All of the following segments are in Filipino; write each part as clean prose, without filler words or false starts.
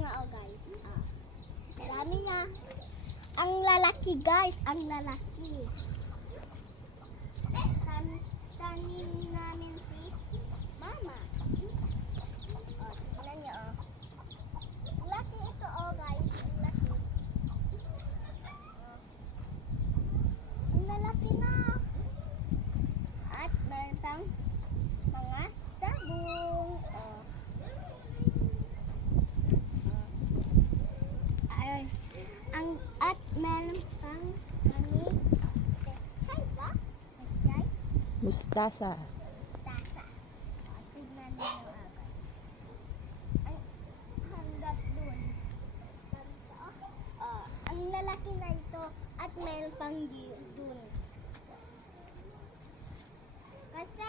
nga oh guys. Marami na. Ang lalaki guys, ang lalaki. Tanim namin si Mama. Tingnan niyo oh. Laki ito oh guys, ang laki. Ang lalaki na. At meron pang mga sabong. At meron pang kami pechay ba? Pechay? Mustasa. Mustasa. Tignan niyo yung agad. Hanggat dun. Ang lalaki na ito at meron pang dun. Kasi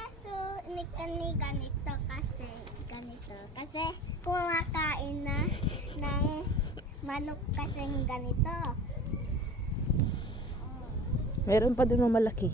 ni ganito kasi ganito. Kasi kumakain na ng manok kasing ganito. Meron pa doon malaki.